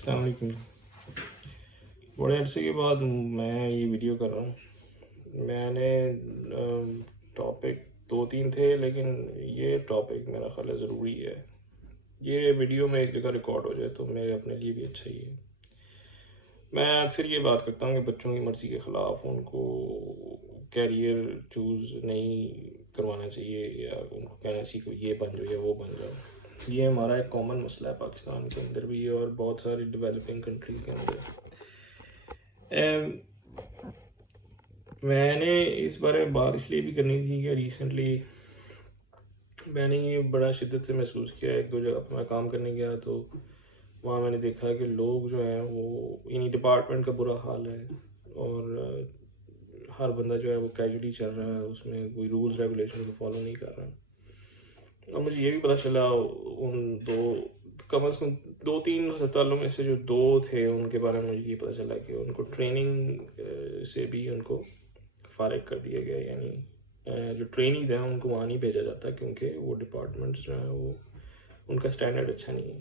السلام علیکم. بڑے عرصے کے بعد میں یہ ویڈیو کر رہا ہوں. میں نے ٹاپک دو تین تھے، لیکن یہ ٹاپک میرا خیال ہے ضروری ہے. یہ ویڈیو میں ایک جگہ ریکارڈ ہو جائے تو میرے اپنے لیے بھی اچھا ہی ہے. میں اکثر یہ بات کرتا ہوں کہ بچوں کی مرضی کے خلاف ان کو کیریئر چوز نہیں کروانا چاہیے، یا ان کو کہنا چاہیے کہ یہ بن جاؤ یا وہ بن جاؤ. یہ ہمارا ایک کامن مسئلہ ہے پاکستان کے اندر بھی اور بہت ساری ڈیولپنگ کنٹریز کے اندر. میں نے اس بارے میں بات اس لیے بھی کرنی تھی کہ ریسنٹلی میں نے یہ بڑا شدت سے محسوس کیا. ایک دو جگہ پہ میں کام کرنے گیا تو وہاں میں نے دیکھا کہ لوگ جو ہیں وہ ڈپارٹمنٹ کا برا حال ہے، اور ہر بندہ جو ہے وہ کیجولی چل رہا ہے، اس میں کوئی رولز ریگولیشن کو فالو نہیں کر رہا. اور مجھے یہ بھی پتہ چلا ان کم از کم دو تین ہسپتالوں میں سے جو دو تھے ان کے بارے میں مجھے یہ پتہ چلا کہ ان کو ٹریننگ سے بھی ان کو فارغ کر دیا گیا. یعنی جو ٹرینیز ہیں ان کو وہاں نہیں بھیجا جاتا کیونکہ وہ ڈپارٹمنٹس جو ہیں وہ ان کا اسٹینڈرڈ اچھا نہیں ہے.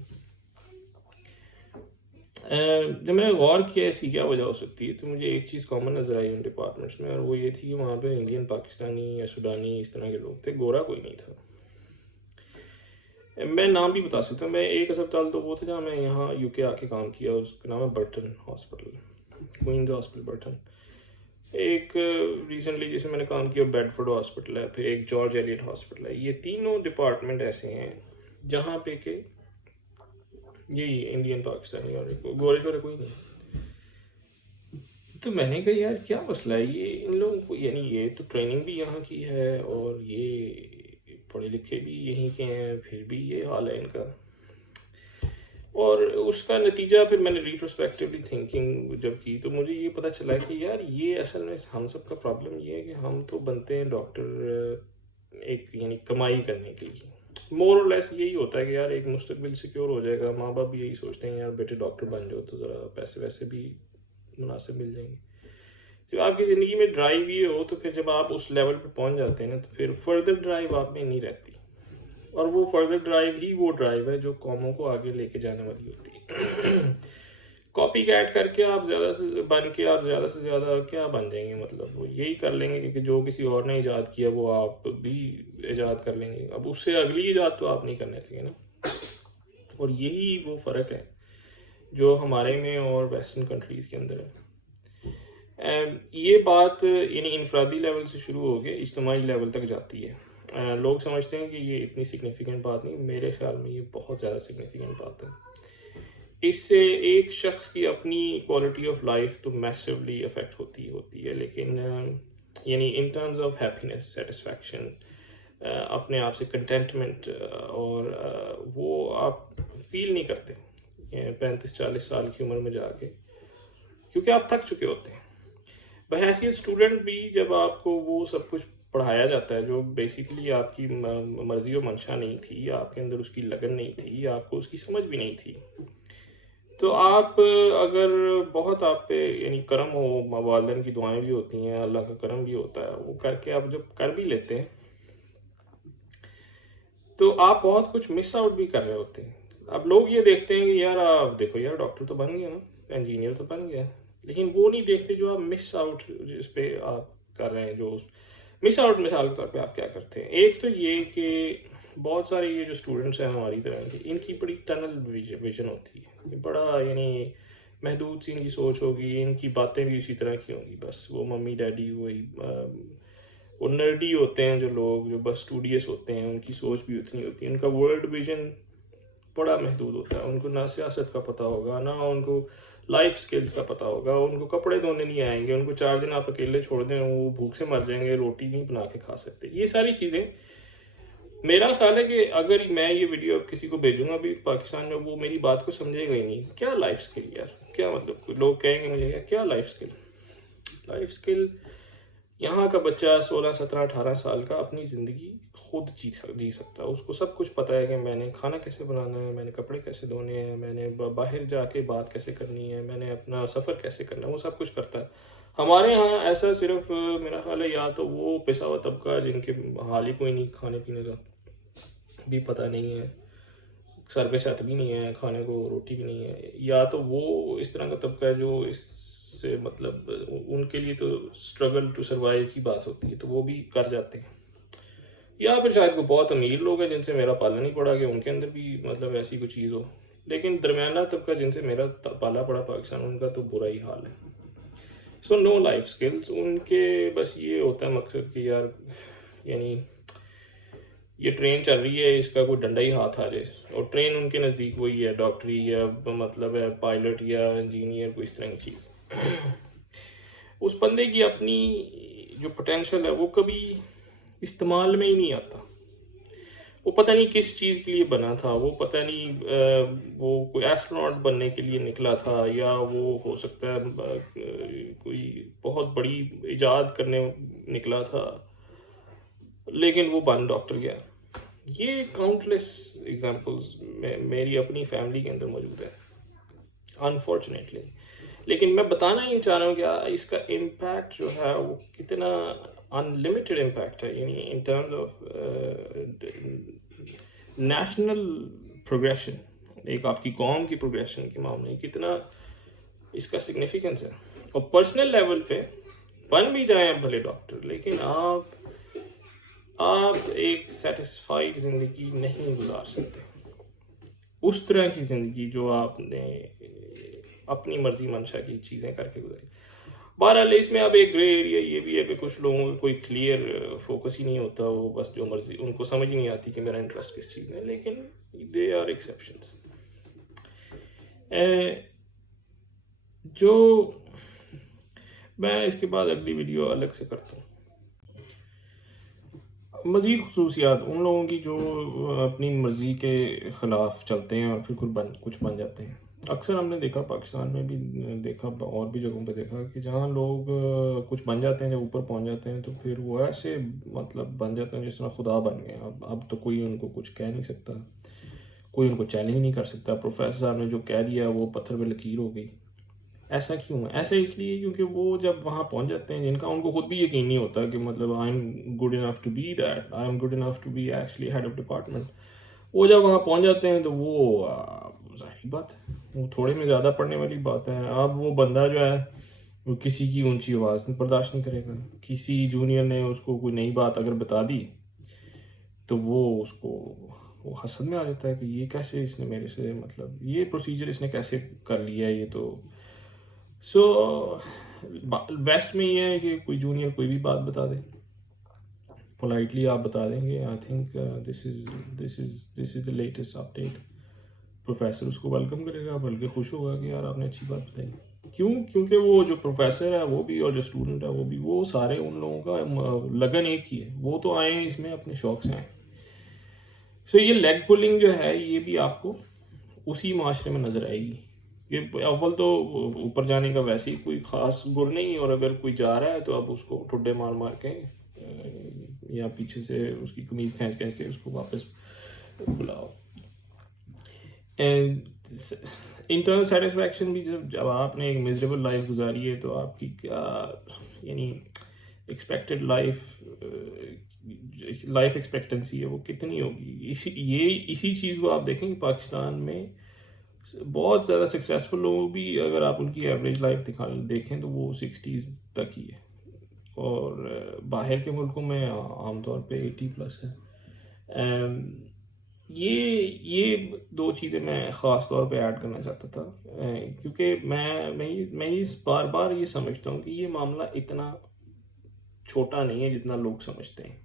جب میں نے غور کیا ایسی کیا وجہ ہو سکتی ہے تو مجھے ایک چیز کامن نظر آئی ان ڈپارٹمنٹس میں، اور وہ یہ تھی کہ وہاں پہ انڈین، پاکستانی یا سوڈانی اس طرح کے لوگ تھے، گورا کوئی نہیں تھا. میں نام بھی بتا سکتا ہوں. میں ایک اسپتال تو وہ تھا جہاں میں یہاں یو کے آ کے کام کیا، اس کا نام ہے Burton hospital, Queens hospital Burton. ایک ریسنٹلی جیسے میں نے کام کیا بیڈ فورڈ ہاسپٹل ہے، پھر ایک جارج ایلیٹ ہاسپٹل ہے. یہ تینوں ڈپارٹمنٹ ایسے ہیں جہاں پہ کہ یہی انڈین، پاکستانی اور گورے شورے کوئی نہیں. تو میں نے کہا یار کیا مسئلہ ہے یہ ان لوگوں کو، یعنی یہ تو ٹریننگ بھی یہاں کی ہے اور یہ پڑھے لکھے بھی یہیں کے ہیں، پھر بھی یہ حال ہے ان کا. اور اس کا نتیجہ پھر میں نے ریٹروسپیکٹیولی تھنکنگ جب کی تو مجھے یہ پتہ چلا کہ یار یہ اصل میں ہم سب کا پرابلم یہ ہے کہ ہم تو بنتے ہیں ڈاکٹر ایک یعنی کمائی کرنے کے لیے. مور اور لیس یہی ہوتا ہے کہ یار ایک مستقبل سیکیور ہو جائے گا. ماں باپ بھی یہی سوچتے ہیں یار بیٹے ڈاکٹر بن جاؤ تو ذرا پیسے ویسے بھی مناسب مل جائیں گے. جب آپ کی زندگی میں ڈرائیو یہ ہو تو پھر جب آپ اس لیول پہ پہنچ جاتے ہیں نا تو پھر فردر ڈرائیو آپ میں نہیں رہتی. اور وہ فردر ڈرائیو ہی وہ ڈرائیو ہے جو قوموں کو آگے لے کے جانے والی ہوتی ہے. کاپی کیٹ کر کے آپ زیادہ سے زیادہ کیا بن جائیں گے؟ مطلب وہ یہی کر لیں گے کہ جو کسی اور نے ایجاد کیا وہ آپ بھی ایجاد کر لیں گے. اب اس سے اگلی ایجاد تو آپ نہیں کرنے لگے نا. اور یہی وہ فرق ہے جو ہمارے میں اور ویسٹرن کنٹریز کے اندر ہے. یہ بات یعنی انفرادی لیول سے شروع ہو کے اجتماعی لیول تک جاتی ہے. لوگ سمجھتے ہیں کہ یہ اتنی سگنیفیکنٹ بات نہیں، میرے خیال میں یہ بہت زیادہ سگنیفیکنٹ بات ہے. اس سے ایک شخص کی اپنی کوالٹی آف لائف تو میسولی افیکٹ ہوتی ہے، لیکن یعنی in terms of happiness, satisfaction, اپنے آپ سے کنٹینٹمنٹ، اور وہ آپ فیل نہیں کرتے 35-40 سال کی عمر میں جا کے، کیونکہ آپ تھک چکے ہوتے ہیں. بحیثیت اسٹوڈنٹ بھی جب آپ کو وہ سب کچھ پڑھایا جاتا ہے جو بیسیکلی آپ کی مرضی و منشا نہیں تھی، آپ کے اندر اس کی لگن نہیں تھی، آپ کو اس کی سمجھ بھی نہیں تھی، تو آپ اگر بہت آپ پہ یعنی کرم ہو، والدین کی دعائیں بھی ہوتی ہیں، اللہ کا کرم بھی ہوتا ہے، وہ کر کے آپ جب کر بھی لیتے ہیں تو آپ بہت کچھ مس آؤٹ بھی کر رہے ہوتے ہیں. اب لوگ یہ دیکھتے ہیں کہ یار آپ دیکھو یار ڈاکٹر تو بن گیا نا، انجینئر تو بن گیا، لیکن وہ نہیں دیکھتے جو آپ مس آؤٹ جس پہ آپ کر رہے ہیں. جو مس آؤٹ مثال کے طور پہ آپ کیا کرتے ہیں؟ ایک تو یہ کہ بہت سارے یہ جو اسٹوڈنٹس ہیں ہماری طرح کے، ان کی بڑی ٹنل ویژن ہوتی ہے، بڑا یعنی محدود سی ان کی سوچ ہوگی، ان کی باتیں بھی اسی طرح کی ہوں گی. بس وہ ممی ڈیڈی وہی وہ نرڈی ہوتے ہیں جو لوگ جو بس اسٹوڈیس ہوتے ہیں، ان کی سوچ بھی اتنی ہوتی ہے، ان کا ورلڈ ویژن بڑا محدود ہوتا ہے. ان کو نہ سیاست کا پتہ ہوگا، نہ ان کو لائف سکلز کا پتہ ہوگا، ان کو کپڑے دھونے نہیں آئیں گے، ان کو 4 دن آپ اکیلے چھوڑ دیں وہ بھوک سے مر جائیں گے، روٹی نہیں بنا کے کھا سکتے. یہ ساری چیزیں میرا خیال ہے کہ اگر میں یہ ویڈیو کسی کو بھیجوں گا بھی پاکستان میں، وہ میری بات کو سمجھے گا ہی نہیں. کیا لائف سکل یار؟ کیا مطلب؟ لوگ کہیں گے مجھے کیا لائف سکل؟ لائف سکل یہاں کا بچہ 16 17 18 سال کا اپنی زندگی خود جی سکتا ہے. اس کو سب کچھ پتہ ہے کہ میں نے کھانا کیسے بنانا ہے، میں نے کپڑے کیسے دھونے ہیں، میں نے باہر جا کے بات کیسے کرنی ہے، میں نے اپنا سفر کیسے کرنا ہے، وہ سب کچھ کرتا ہے. ہمارے ہاں ایسا صرف میرا خیال ہے یا تو وہ پیسہ ہوا طبقہ جن کے حال ہی کوئی نہیں، کھانے پینے کا بھی پتہ نہیں ہے، سر پہ چھت بھی نہیں ہے, کھانے کو روٹی بھی نہیں ہے, یا تو وہ اس طرح کا طبقہ ہے جو اس سے مطلب ان کے لیے تو اسٹرگل ٹو سروائیو کی بات ہوتی ہے, تو وہ بھی کر جاتے ہیں, یا پھر شاید کوئی بہت امیر لوگ ہیں جن سے میرا پالا نہیں پڑا کہ ان کے اندر بھی مطلب ایسی کوئی چیز ہو, لیکن درمیانہ طبقہ جن سے میرا پالا پڑا پاکستان, ان کا تو برا ہی حال ہے. سو نو لائف اسکلس, ان کے بس یہ ہوتا ہے مقصد کہ یار یعنی یہ ٹرین چل رہی ہے, اس کا کوئی ڈنڈا ہی ہاتھ آ جائے, اور ٹرین ان کے نزدیک وہی ہے ڈاکٹری یا مطلب ہے پائلٹ یا انجینئر, کوئی اس طرح کی چیز. اس بندے کی اپنی جو پوٹینشیل ہے وہ کبھی استعمال میں ہی نہیں آتا. وہ پتہ نہیں کس چیز کے لیے بنا تھا, وہ پتہ نہیں وہ کوئی ایسٹروناٹ بننے کے لیے نکلا تھا, یا وہ ہو سکتا ہے کوئی بہت بڑی ایجاد کرنے نکلا تھا, لیکن وہ بن ڈاکٹر گیا. یہ کاؤنٹلیس ایگزامپلز میری اپنی فیملی کے اندر موجود ہے انفارچونیٹلی. لیکن میں بتانا یہ چاہ رہا ہوں کہ اس کا امپیکٹ جو ہے وہ کتنا ان لمیٹڈ امپیکٹ ہے, یعنی in terms of national progression, ایک آپ کی قوم کی پروگریشن کے معاملے میں کتنا اس کا سگنیفیکنس ہے. اور پرسنل لیول پہ بن بھی جائیں بھلے ڈاکٹر, لیکن آپ ایک سیٹسفائیڈ زندگی نہیں گزار سکتے, اس طرح کی زندگی جو آپ نے اپنی مرضی منشا کی چیزیں کر کے گزاری. بہرحال اس میں اب ایک گرے ایریا یہ بھی ہے کہ کچھ لوگوں کو کوئی کلیئر فوکس ہی نہیں ہوتا, وہ بس جو مرضی, ان کو سمجھ ہی نہیں آتی کہ میرا انٹرسٹ کس چیز میں, لیکن دے آر ایکسیپشنز. جو میں اس کے بعد اگلی ویڈیو الگ سے کرتا ہوں. مزید خصوصیات ان لوگوں کی جو اپنی مرضی کے خلاف چلتے ہیں اور پھر کچھ بن جاتے ہیں. اکثر ہم نے دیکھا, پاکستان میں بھی دیکھا, اور بھی جگہوں پہ دیکھا کہ جہاں لوگ کچھ بن جاتے ہیں, جب اوپر پہنچ جاتے ہیں تو پھر وہ ایسے مطلب بن جاتے ہیں جس طرح خدا بن گئے. اب تو کوئی ان کو کچھ کہہ نہیں سکتا, کوئی ان کو چیلنج نہیں کر سکتا. پروفیسر صاحب نے جو کہہ دیا وہ پتھر پہ لکیر ہو گئی. ایسا کیوں ہے؟ ایسا اس لیے کیونکہ وہ جب وہاں پہنچ جاتے ہیں, جن کا ان کو خود بھی یقین نہیں ہوتا کہ مطلب I am good enough to be that, I am good enough to be actually head of department. وہ جب وہاں پہنچ جاتے ہیں تو وہ ظاہری بات ہے, وہ تھوڑے میں زیادہ پڑھنے والی بات ہے. اب وہ بندہ جو ہے وہ کسی کی اونچی آواز برداشت نہیں کرے گا. کسی جونیئر نے اس کو کوئی نئی بات اگر بتا دی تو وہ اس کو وہ حسد میں آ جاتا ہے کہ یہ کیسے اس نے میرے سے مطلب یہ پروسیجر اس نے کیسے کر لیا ہے. یہ تو سو ویسٹ میں یہ ہے کہ کوئی جونیئر کوئی بھی بات بتا دے, پولائٹلی آپ بتا دیں گے I think this is the latest update. Professor اس کو ویلکم کرے گا, بلکہ خوش ہوگا کہ یار آپ نے اچھی بات بتائی. کیونکہ وہ جو پروفیسر ہے وہ بھی اور جو اسٹوڈنٹ ہے وہ بھی, وہ سارے ان لوگوں کا لگن ایک ہی ہے. وہ تو آئے ہیں اس میں اپنے شوق سے آئے. سو یہ لیگ پولنگ جو ہے یہ بھی آپ کو اسی معاشرے میں نظر آئے گی کہ اول تو اوپر جانے کا ویسے ہی کوئی خاص گر نہیں, اور اگر کوئی جا رہا ہے تو اب اس کو ٹھڈے مار مار کے یا پیچھے سے اس کی قمیض کھینچ کے اس کو واپس بلاؤ. انٹرنل سیٹسفیکشن بھی جب آپ نے ایک میزریبل لائف گزاری ہے تو آپ کی کیا یعنی ایکسپیکٹڈ لائف ایکسپیکٹنسی ہے وہ کتنی ہوگی. اسی چیز کو آپ دیکھیں کہ پاکستان میں بہت زیادہ سکسیزفل لوگ بھی اگر آپ ان کی ایوریج لائف دیکھیں تو وہ 60s تک ہی ہے, اور باہر کے ملکوں میں عام طور پہ 80+ ہے. یہ دو چیزیں میں خاص طور پہ ایڈ کرنا چاہتا تھا, کیونکہ میں اس بار یہ سمجھتا ہوں کہ یہ معاملہ اتنا چھوٹا نہیں ہے جتنا لوگ سمجھتے ہیں.